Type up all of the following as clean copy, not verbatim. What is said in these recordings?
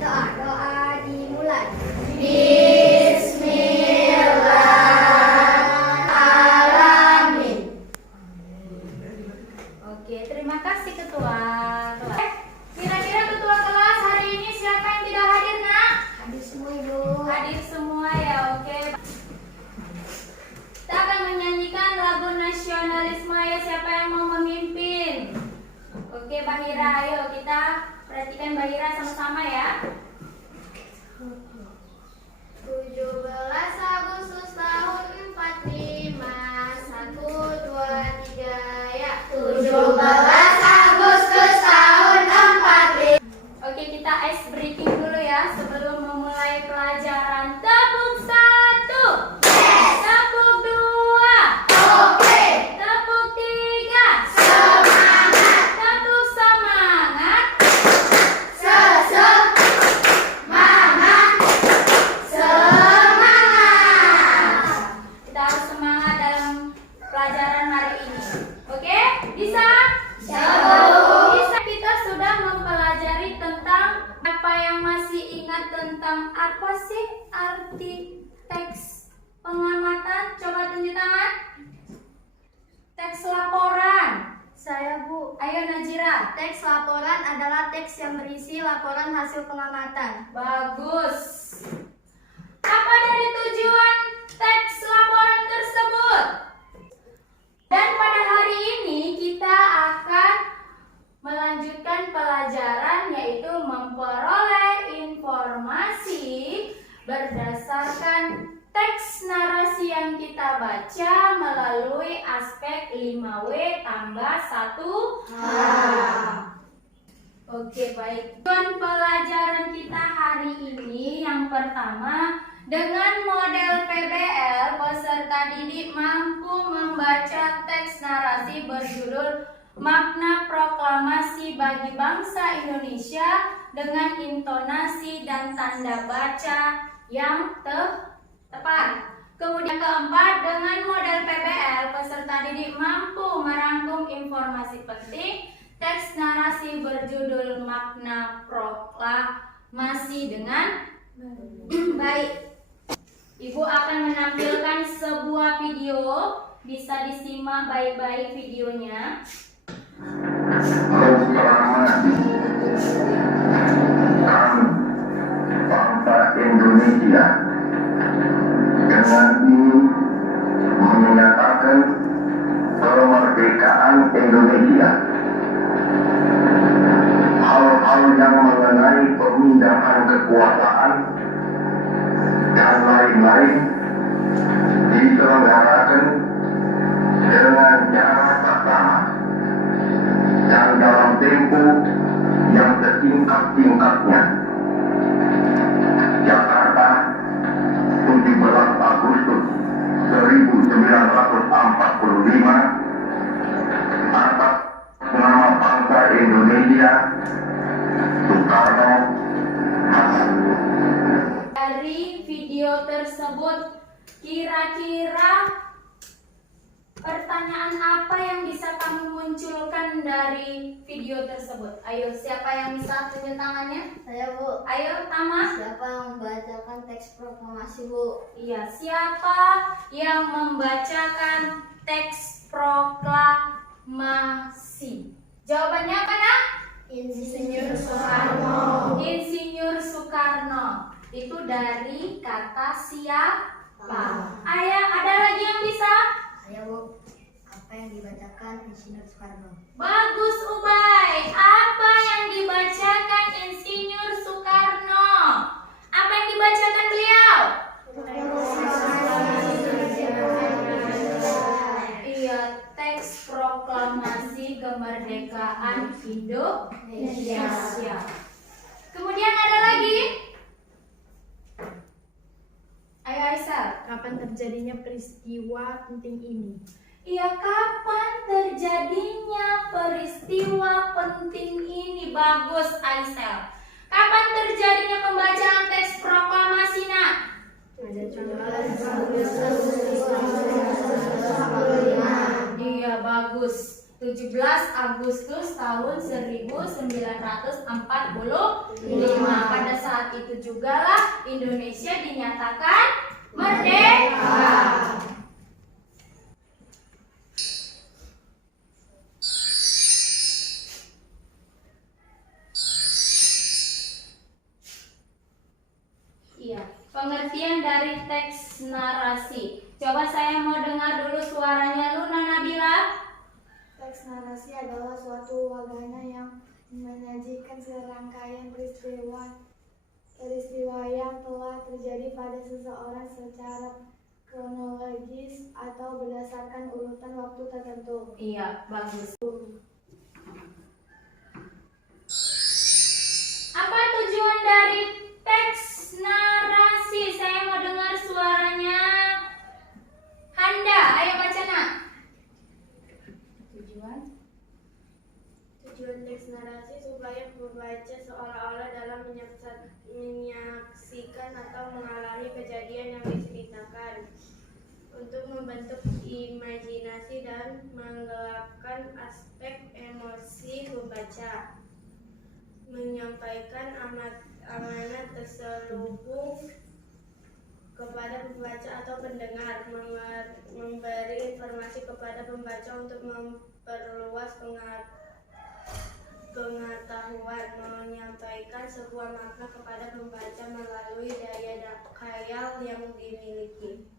Doa dimulai. Bismillahirrahmanirrahim. Oke, terima kasih ketua kelas. Kira-kira ketua kelas hari ini siapa yang tidak hadir, Nak? Hadir semua, Ibu. Hadir semua ya, oke. Kita akan menyanyikan lagu nasionalisme ya, siapa yang mau memimpin? Oke, Bahira, ayo kita perhatikan Bahira sama-sama ya. 17 Agustus tahun 45, 1, 2, 3, ya. 17 Agustus tahun 45. Oke, kita ice breaking dulu ya sebelum memulai pelajaran. Tepuk 1. Tepuk 2. Oke. Tepuk 3. Semangat. Tepuk semangat. Semangat. Semangat. Kita harus semangat dalam pelajaran hari ini. Oke? Bisa? Bisa. Bisa. Kita sudah mempelajari tentang apa yang masih ingat tentang apa sih arti teks pengamatan? Coba tunjuk tangan. Teks laporan. Saya, Bu. Ayo Najira. Teks laporan adalah teks yang berisi laporan hasil pengamatan. Bagus. Apa dari tujuan teks laporan tersebut? Dan pada hari ini kita akan melanjutkan pelajaran yaitu memperoleh informasi berdasarkan teks narasi yang kita baca melalui aspek 5W tambah 1H. Oke, baik. Tujuan pelajaran kita hari ini yang pertama, dengan model PBL, peserta didik mampu membaca teks narasi berjudul Makna Proklamasi bagi Bangsa Indonesia dengan intonasi dan tanda baca yang tepat. Kemudian keempat, dengan model PBL, peserta didik mampu merangkum informasi penting teks narasi berjudul Makna Proklamasi dengan baik. Ibu akan menampilkan sebuah video, bisa disimak baik-baik videonya. Proklamasi bangsa Indonesia dengan ini menyatakan kemerdekaan Indonesia. Hal-hal yang mengenai pemindahan kekuasaan dan lain-lain diselenggarakan dengan cara bersama dan dalam tempo yang setingkat-tingkatnya. Jakarta, 17 Agustus 1945, atas nama bangsa Indonesia, Soekarno. Dari video tersebut, kira-kira pertanyaan apa yang bisa kamu munculkan dari video tersebut? Ayo, siapa yang bisa tunjuk tangannya? Saya, Bu. Ayo, Tama. Siapa yang membacakan teks proklamasi, Bu? Iya, siapa yang membacakan teks proklamasi? Jawabannya apa, Nak? Insinyur Soekarno. Insinyur Soekarno. Itu dari kata siapa? Ayah, ada lagi yang bisa? Saya, Bu. Apa yang dibacakan Insinyur Soekarno? Bagus, Ubay. Apa yang dibacakan Insinyur Soekarno? Apa yang dibacakan beliau? Iya, teks proklamasi kemerdekaan Indonesia. Kemudian ada lagi? Ayo Aisyah. Kapan terjadinya peristiwa penting ini? Iya, kapan terjadinya peristiwa penting ini? Bagus, Aisyah. Kapan terjadinya pembacaan teks proklamasi, Nak? Iya, bagus. 17 Agustus tahun 1945. Pada saat itu jugalah Indonesia dinyatakan merdeka. Iya, pengertian dari teks narasi. Coba saya mau dengar dulu suaranya Luna Nabila. Teks narasi adalah suatu wahana yang menyajikan serangkaian peristiwa yang telah terjadi pada seseorang secara kronologis atau berdasarkan urutan waktu tertentu. Iya, bagus. Apa tujuan dari teks narasi? Saya mau dengar suaranya. Handa, ayo baca nak. Tujuan teks narasi supaya pembaca seolah-olah dalam menyaksikan atau mengalami kejadian yang diceritakan, untuk membentuk imajinasi dan menggelapkan aspek emosi pembaca, menyampaikan amanat terselubung kepada pembaca atau pendengar, memberi informasi kepada pembaca untuk memperluas pengetahuan, menyampaikan sebuah makna kepada pembaca melalui daya khayal yang dimiliki.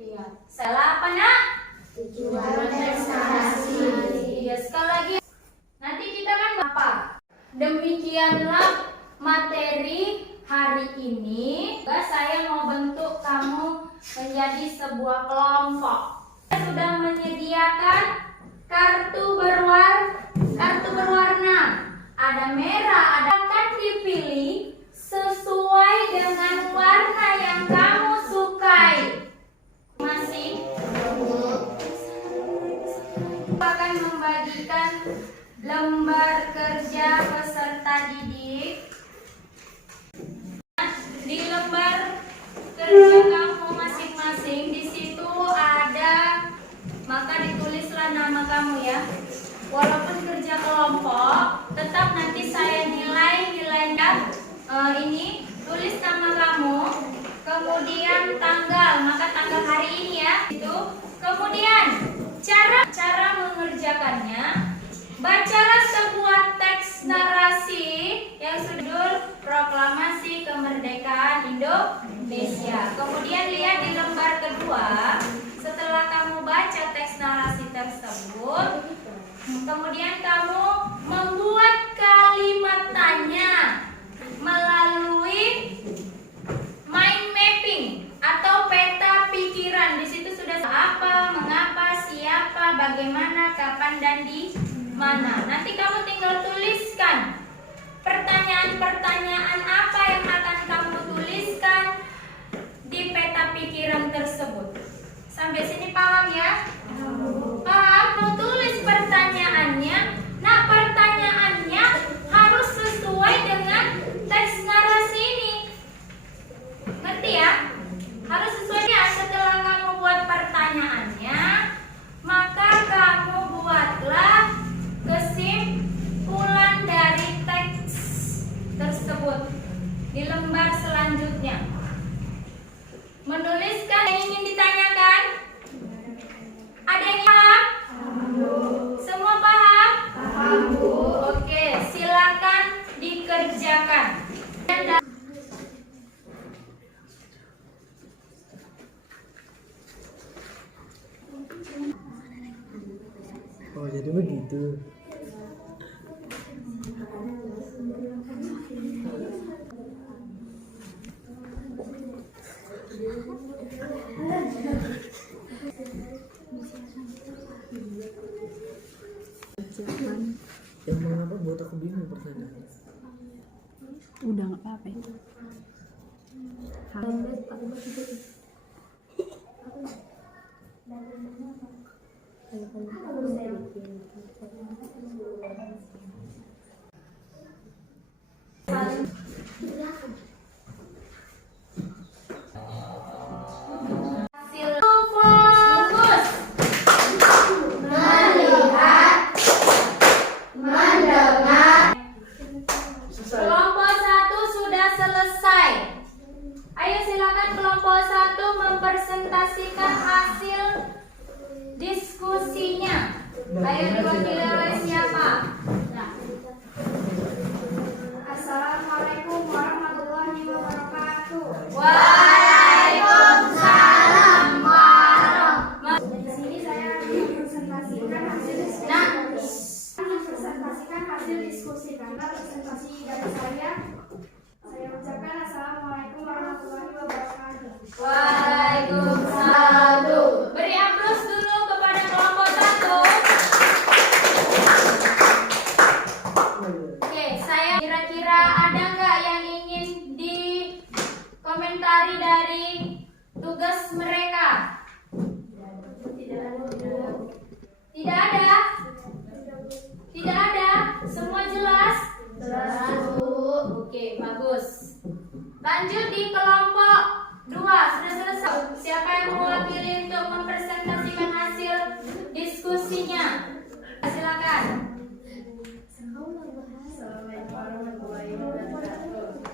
Iya. Salah apa nak? Tujuan teks narasi. Iya, sekali lagi. Nanti kita kan apa? Demikianlah materi hari ini. Saya mau bentuk kamu menjadi sebuah kelompok. Saya sudah menyediakan kartu berwarna. Ada merah, akan dipilih sesuai dengan warna yang kamu sukai. Masih akan membagikan lembar kerja peserta didik. Di lembar kerja kamu masing-masing di situ ada, maka ditulislah nama kamu ya. Walaupun kerja kelompok, tetap nanti saya nilainya. Ini tulis nama kamu, kemudian tanggal, maka tanggal hari ini ya. Itu. Kemudian cara mengerjakannya. Bacalah sebuah teks narasi yang judul Proklamasi Kemerdekaan Indonesia. Kemudian lihat di lembar kedua, setelah kamu baca teks narasi tersebut, kemudian kamu membuat kalimat tanya melalui mind mapping atau peta pikiran. Di situ sudah apa, mengapa, siapa, bagaimana, kapan, dan di mana. Nanti kamu tinggal tuliskan pertanyaan-pertanyaan apa yang akan kamu tuliskan di peta pikiran tersebut. Sampai sini paham ya? Paham? Mau tulis pertanyaannya. Nah, pertanyaannya harus sesuai dengan teks narasi ini. Ngerti ya? Harus sesuai ya. Setelah kamu buat pertanyaannya, maka kamu buatlah kesimpulan dari teks tersebut di lembar selanjutnya. Menuliskan yang ingin ditanyakan. Ada yang paham? Semua paham? Paham, Bu. Oke, silakan dikerjakan. Oh, jadi begitu. Yang mengapa buat aku bingung pertanyaannya? Udah nggak apa-apa. Hasil fokus melihat hasil diskusi karena presentasi dari saya ucapkan assalamualaikum warahmatullahi wabarakatuh. Waalaikumsalam. Beri aplaus dulu kepada kelompok 1. Oke, saya kira-kira ada nggak yang ingin dikomentari dari tugas mereka? Tidak ada? Tidak ada? Semua jelas? Jelas. Oke, bagus. Lanjut di kelompok 2. Sudah selesai. Siapa yang mewakili untuk mempresentasikan hasil diskusinya? Silakan.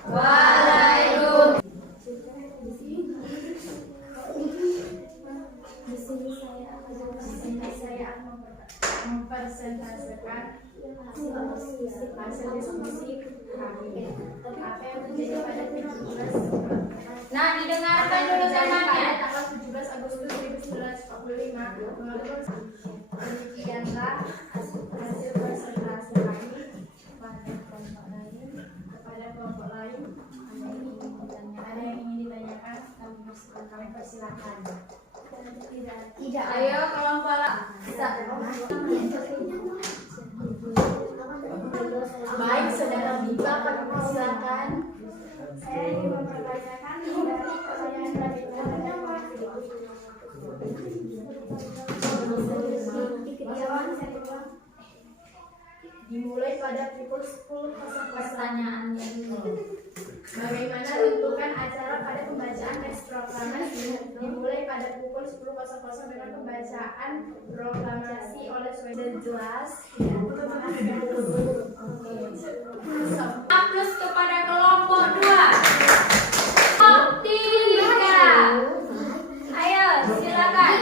Waalaikumsalam. Di sini saya akan mempresentasikan hasil diskusi kami. Apa yang terjadi pada 17. Nah, didengarkan dulu temannya. Tanggal 17 Agustus 1945. Demikianlah hasil presentasi kami kepada kelompok lain. Ada yang ingin ditanyakan? Kami persilakan. Tidak. Ayo kelompok Baik, saudara Biba, kami persilakan. Saya ingin mempertanyakan dari pertanyaan tadi. Dimulai pada pukul 10.00. pertanyaannya dulu. Bagaimana runtukan acara pada pembacaan teks proklamasi? Dimulai pada pukul 10.00 dengan pembacaan proklamasi oleh sudah jelas. Aplaus kepada kelompok 2. Kelompok 3. Ayo, silakan.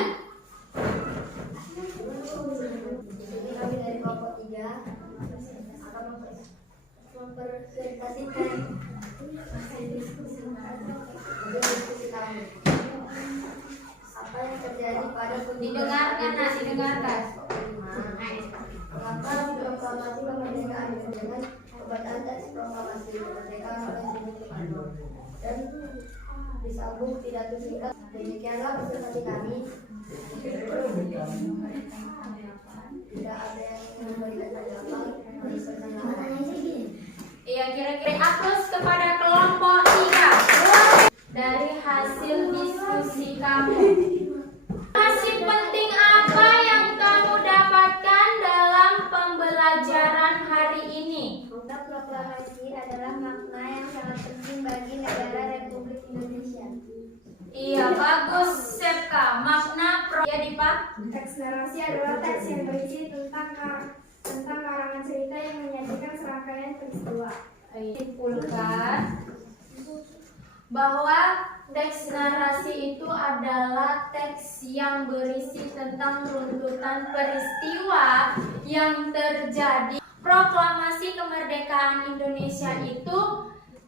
Kami dari kelompok 3 akan mempresentasikan hasil diskusi kami. Apa yang terjadi pada Didengarkan, nah, didengarkan. Mengapa proklamasi kemerdekaan dengan pembacaan teks proklamasi kemerdekaan oleh Bung Karno dan disambung pidato singkat. Demikianlah presentasi kami. Tidak ada yang memberikan tanggapan dari pertanyaan. Iya, kira-kira aplaus kepada kelompok 3 dari hasil diskusi kamu. Masih penting apa yang kamu dapatkan dalam pembelajaran hari ini? Makna proklamasi adalah makna yang sangat penting bagi negara Republik Indonesia. Iya, bagus Sepka. Makna ya Dipa. Teks narasi adalah teks yang berisi tentang karangan cerita yang menyajikan serangkaian peristiwa. Simpulkan bahwa teks narasi itu adalah teks yang berisi tentang runtutan peristiwa yang terjadi. Proklamasi kemerdekaan Indonesia itu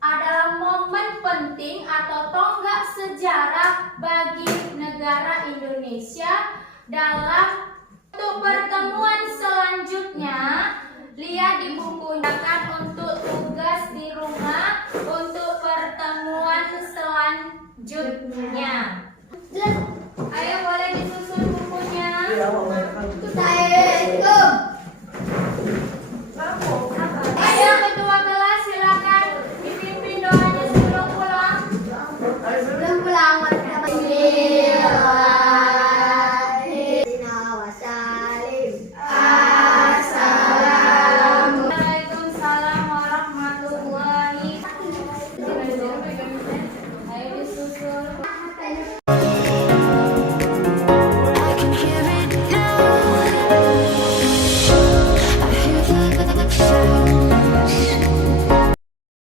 adalah momen penting atau tonggak sejarah bagi negara Indonesia. Dalam untuk pertemuan selanjutnya, lihat di bukunya kan untuk tugas di rumah untuk pertemuan selanjutnya. Ayo boleh